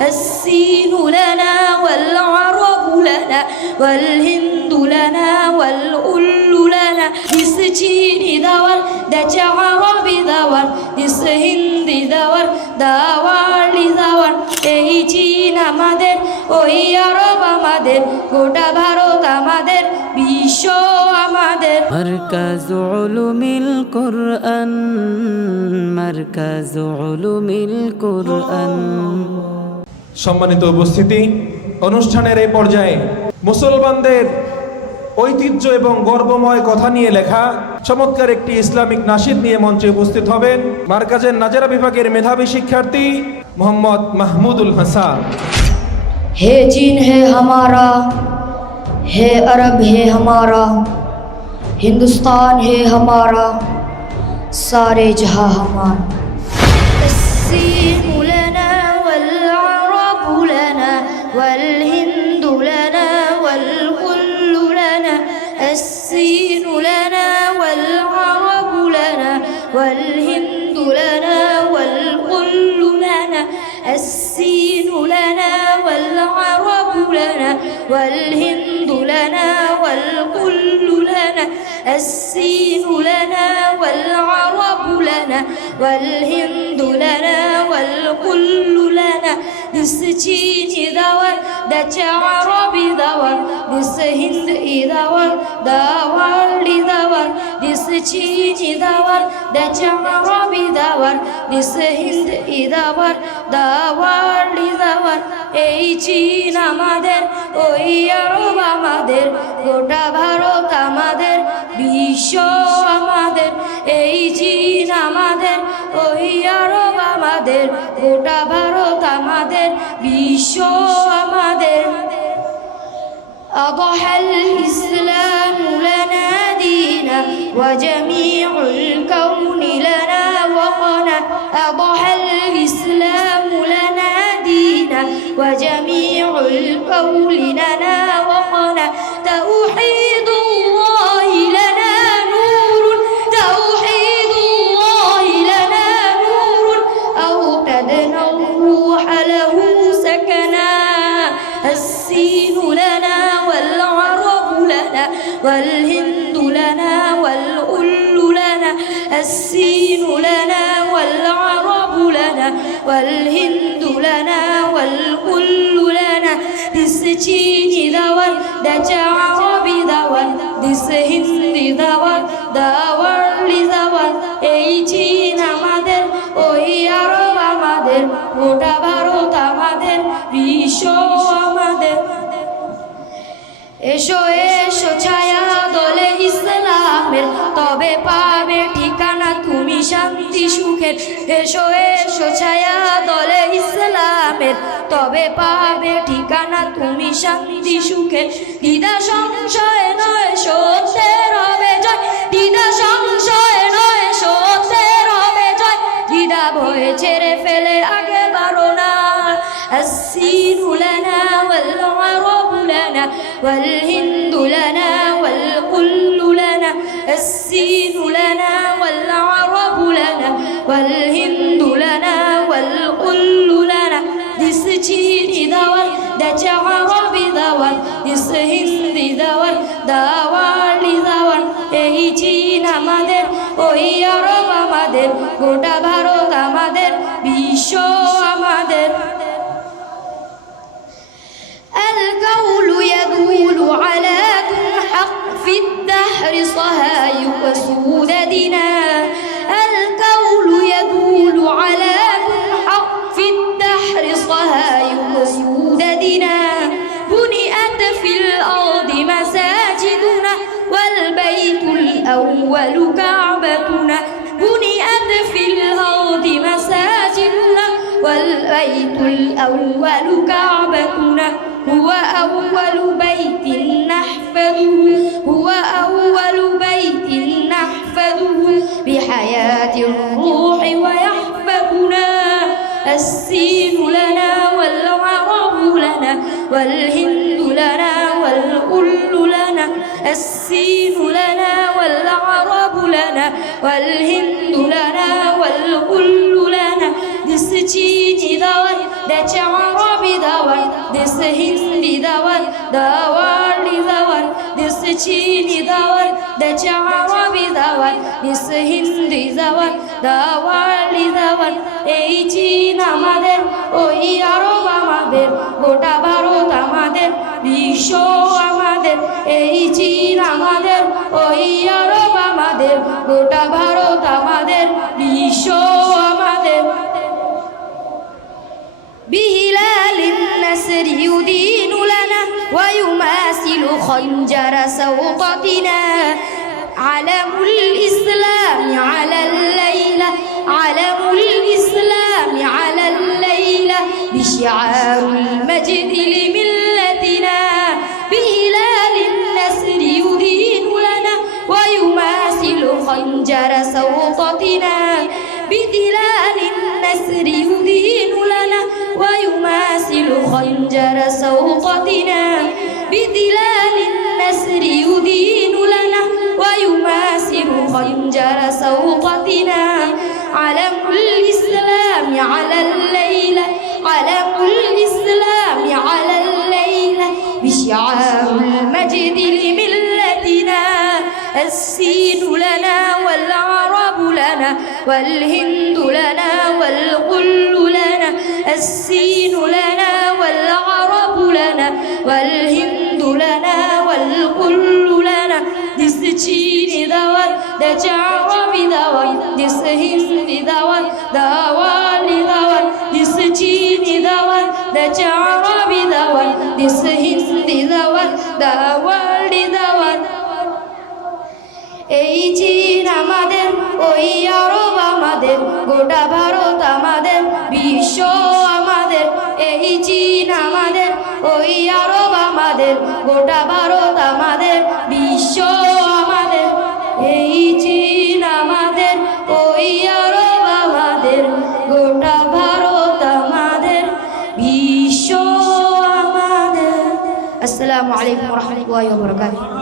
السين لنا والعرب لنا والهند لنا والأل لنا This Chin is our, that's Arab is our, this Hind is our, the world is our. এই চীন আমাদের, ওই আরব আমাদের, গোটা ভারত আমাদের, বিশ্ব আমাদের। মারকাজ উলুমিল কুরআন, মারকাজ উলুমিল কুরআন। সম্মানিত উপস্থিতি, অনুষ্ঠানের এই পর্যায়ে মুসলমানদের ঐতিহ্য এবং গর্বময় কথা নিয়ে লেখা চমৎকার একটি ইসলামিক নাশিদ নিয়ে মঞ্চে উপস্থিত হবেন মারকাজের নাজারা বিভাগের মেধাবী শিক্ষার্থী মোহাম্মদ মাহমুদুল হাসান। है चीन है हमारा, है अरब है हमारा, हिंदुस्तान है हमारा, सारे जहां हमारा। السين لنا والعرب لنا والهند لنا والكل لنا السين لنا والعرب لنا والهند لنا والكل لنا السين لنا والعرب لنا والهند لنا والكل لنا السين لنا والعرب لنا والهند لنا والكل لنا This Chin is our, that's Arab is our, this Hind is our, the world is our. This Chin is our, that's Arab is our, this Hind is our, the world is our. এই চীন আমাদের, ওই আরব আমাদের, গোটা ভারত আমাদের, বিশ্ব আমাদের। এই চীন আমাদের, ওই আরব আমাদের, গোটা ভারত আমাদের, বিশ্ব আমাদের। أضحى الإسلام لنا دينا وجميع الكون لنا وطنا أضحى الإسلام لنا دينا وجميع الكون لنا وطنا توحيد الله لنا نور توحيد الله لنا نور أوقدنا الروح له سكنا السين لنا والعرب لنا والهند لنا والأل لنا السين لنا والعرب لنا والهند لنا والكل لنا This Chin is our, that's Arab is our, this Hind is our, the world is our. এই চীন আমাদের, ওই আরব আমাদের, গোটা ভারত আমাদের, বিশ্ব আমাদের। এসো এসো ছায়া দলে ইসলামের, তবে পাবে ঠিকানা তুমি শান্তি সুখের। এসো এসো ছায়া দলে ইসলামের, তবে পাবে ঠিকানা তুমি শান্তি সুখের। দ্বিধা সংশয় নয় সত্যের হবে জয়, দ্বিধা সংশয় নয় সত্যের হবে জয়। দ্বিধা ভয়ে ছেড়ে ফেলে আগে বাড়ো না। السين لنا والعرب لنا والهند لنا والكل لنا السين لنا والعرب لنا والهند لنا والكل لنا This Chin is our, that's Arab is our, this Hind is our, the world is our. এই চীন আমাদের, ওই আরব আমাদের, গোটা ভারত আমাদের, বিশ্ব আমাদের। القول يدول على تنحق في الدهر صهايق سوددنا القول يدول على تنحق في الدهر صهايق سوددنا بنيت في الأرض مساجدنا والبيت الأول كعبتنا بنيت في الأرض مساجدنا والبيت الأول كعبتنا هو أول بيت نحفظه هو أول بيت نحفظه بحياة الروح ويحفظنا السين لنا والعرب لنا والهند لنا والكل لنا السين لنا والعرب لنا والهند لنا والكل لنا this Chini dawan, that's Arabi dawan, this Hindi dawan, the world is dawan, this Chini dawan, that's Arabi dawan, this Hindi dawan, the world is dawan. এই চীন আমাদের, ওই আরব আমাদের, গোটা ভারত আমাদের, বিশ্ব আমাদের। এই চীন আমাদের, ওই আরব আমাদের, গোটা ভারত আমাদের, বিশ্ব আমাদের। بهلال النسر يدين لنا ويماثل خنجر سوقتنا علم الإسلام على الليلة، علم الإسلام على الليلة بشعار المجد لملتنا. بهلال النسر يدين لنا ويماثل خنجر سوقتنا، بهلال النسر يدين لنا ويماثل خنجر سوقتنا، بهلال النسر يدين لنا ويماثل خنجر سوقتنا. علم الإسلام على الليلة، علم الإسلام على الليلة بشعار المجد لملتنا. السين لنا والعرب لنا والهند لنا والقل لنا، السين لنا والعرب لنا والهند لنا والقل لنا. This Chini dawan, that's Arabi dawan, this Hindi dawan, the world dawan, this Chini dawan, that's Arabi dawan, this Hindi dawan, the world dawan. এই চীন আমাদের, ওই আরব আমাদের, গোটা ভারত আমাদের, বিশ্ব আমাদের। এই চীন আমাদের, ওই আরব আমাদের, গোটা ভারত আমাদের, বিশ্ব আমাদের। এই চীন আমাদের, ওই আরব আমাদের, গোটা ভারত আমাদের, বিশ্ব আমাদের। আসসালামু আলাইকুম ওয়া রাহমাতুল্লাহি ওয়া বারাকাতুহু।